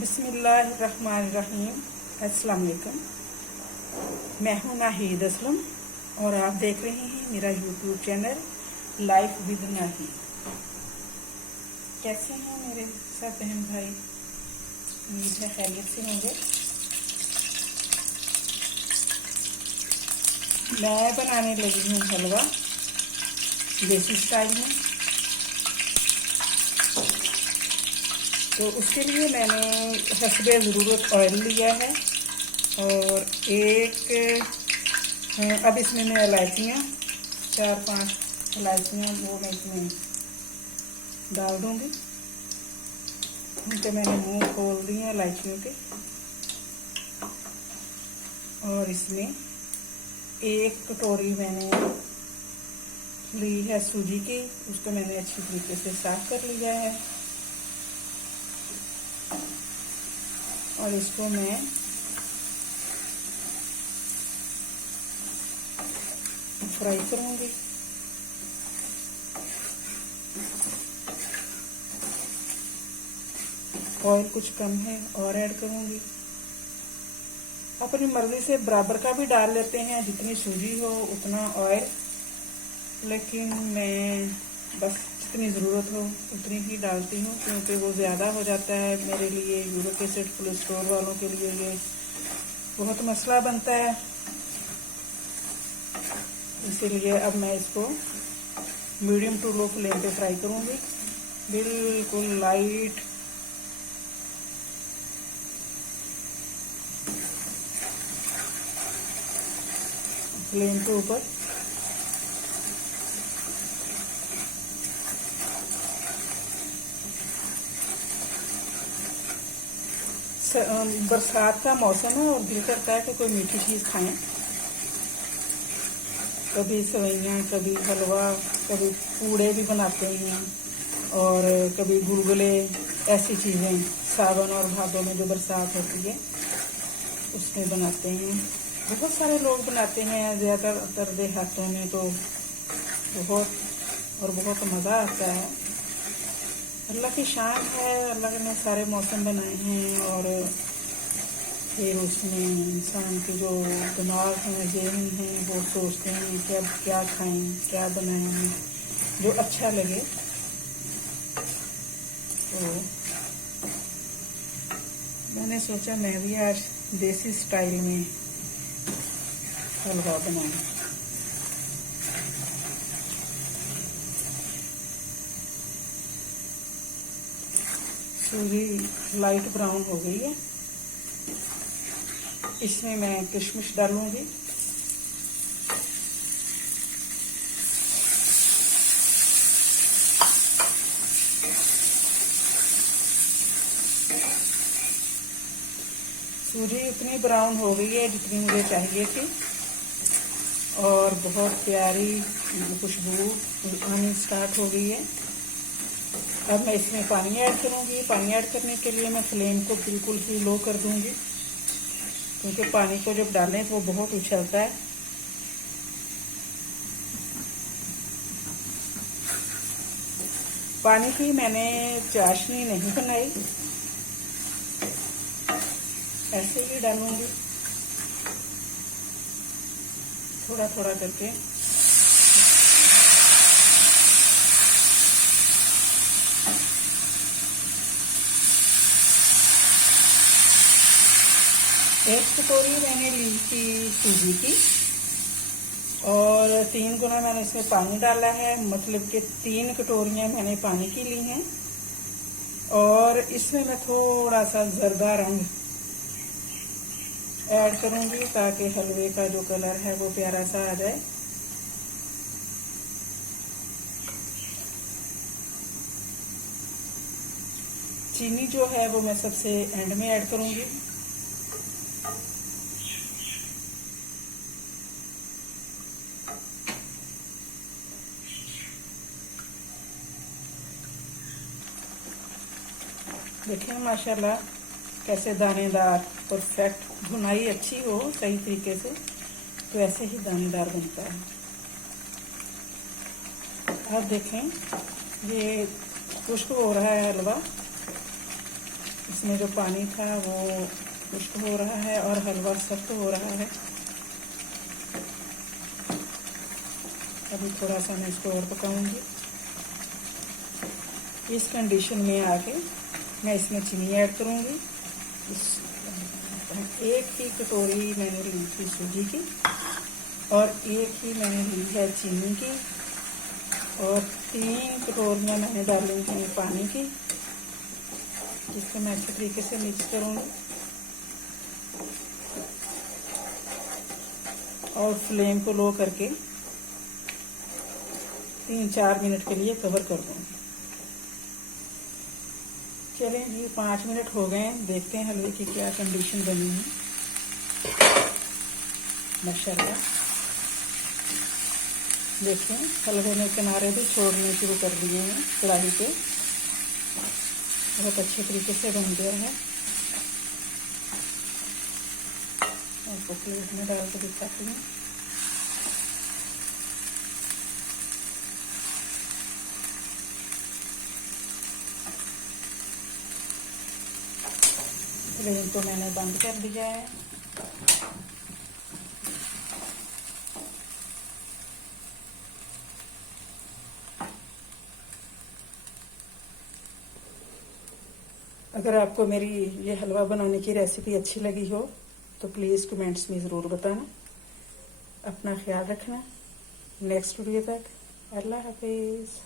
बिस्मिल्लाहिर्रहमानिर्रहीम। अस्सलाम वालेकुम। मैं हूं नाहीद असलम और आप देख रहे हैं मेरा YouTube channel life with Nahid. कैसे हैं मेरे सब बहन भाई? उम्मीद है खैरियत से होंगे। मैं बनाने लगी हूँ हलवा देसी स्टाइल में। तो उसके लिए मैंने हस्बे ज़रूरत ऑयल लिया है और अब इसमें मैं इलायचियाँ 4-5 इलायचियाँ वो मैं इसमें डाल दूँगी। उनके मैंने मुंह खोल दिए हैं इलायचियों के। और इसमें 1 कटोरी मैंने ली है सूजी की, उसको मैंने अच्छी तरीके से साफ कर लिया है और इसको मैं फ्राई करूंगी। ऑयल कुछ कम है और ऐड करूंगी। अपनी मर्जी से बराबर का भी डाल लेते हैं, जितनी सूजी हो उतना ऑयल, लेकिन मैं बस जितनी ज़रूरत हो उतनी ही डालती हूँ, क्योंकि वो ज़्यादा हो जाता है मेरे लिए। यूरिक एसिड कोलेस्ट्रॉल वालों के लिए ये बहुत मसला बनता है। इसीलिए अब मैं इसको मीडियम टू लो फ्लेम पे फ्राई करूँगी, बिल्कुल लाइट फ्लेम के ऊपर। बरसात का मौसम है और दिल करता है कि कोई मीठी चीज़ खाएं। कभी सेवइयाँ, कभी हलवा, कभी पूड़े भी बनाते हैं और कभी गुलगुले, ऐसी चीज़ें सावन और भादों में जो बरसात होती है उसमें बनाते हैं। बहुत सारे लोग बनाते हैं, ज़्यादातर देहातों में तो बहुत मज़ा आता है। अल्लाह की शान है, अल्लाह ने सारे मौसम बनाए हैं और फिर उसमें इंसान के जो दिमाग हैं, ज़हन हैं, वो सोचते हैं कि अब क्या खाएं, क्या बनाएं जो अच्छा लगे। तो मैंने सोचा मैं भी आज देसी स्टाइल में हलवा बनाऊं। सूजी लाइट ब्राउन हो गई है, इसमें मैं किशमिश डालूंगी। सूजी इतनी ब्राउन हो गई है जितनी मुझे चाहिए थी और बहुत प्यारी खुशबू आनी स्टार्ट हो गई है। अब मैं इसमें पानी ऐड करूंगी। पानी ऐड करने के लिए मैं फ्लेम को बिल्कुल ही लो कर दूंगी, क्योंकि पानी को जब डालें तो वो बहुत उछलता है। पानी की मैंने चाशनी नहीं बनाई, ऐसे ही डालूंगी थोड़ा थोड़ा करके। एक कटोरी मैंने ली थी सूजी की और 3 गुना मैंने इसमें पानी डाला है, मतलब कि 3 कटोरियाँ मैंने पानी की ली हैं। और इसमें मैं थोड़ा सा जर्दा रंग ऐड करूंगी ताकि हलवे का जो कलर है वो प्यारा सा आ जाए। चीनी जो है वो मैं सबसे एंड में ऐड करूंगी। देखिए माशाल्लाह कैसे दानेदार, परफेक्ट, भुनाई अच्छी हो सही तरीके से तो ऐसे ही दानेदार बनता है। अब देखें ये खुश्क हो रहा है हलवा, इसमें जो पानी था वो खुश्क हो रहा है और हलवा सख्त हो रहा है। अभी थोड़ा सा मैं इसको और पकाऊंगी। इस कंडीशन में आके मैं इसमें चीनी ऐड करूंगी। एक ही कटोरी मैंने ली थी सूजी की और एक ही मैंने ली है चीनी की और 3 कटोरियाँ मैंने डाली हैं पानी की, जिसको मैं अच्छे तरीके से मिक्स करूंगी और फ्लेम को लो करके 3-4 मिनट के लिए कवर कर दूंगी। चलें जी, 5 मिनट हो गए, देखते हैं हलवे की क्या कंडीशन बनी है। माशाल्लाह देखें, हलवे ने किनारे भी छोड़ने शुरू कर दिए हैं कढ़ाई पे, बहुत अच्छे तरीके से बन गया है। आपको प्लेट में डाल के दिखाती हूँ। फ्लेम को मैंने बंद कर दिया है। अगर आपको मेरी ये हलवा बनाने की रेसिपी अच्छी लगी हो तो प्लीज़ कमेंट्स में ज़रूर बताना। अपना ख्याल रखना। नेक्स्ट वीडियो तक अल्लाह हाफिज़।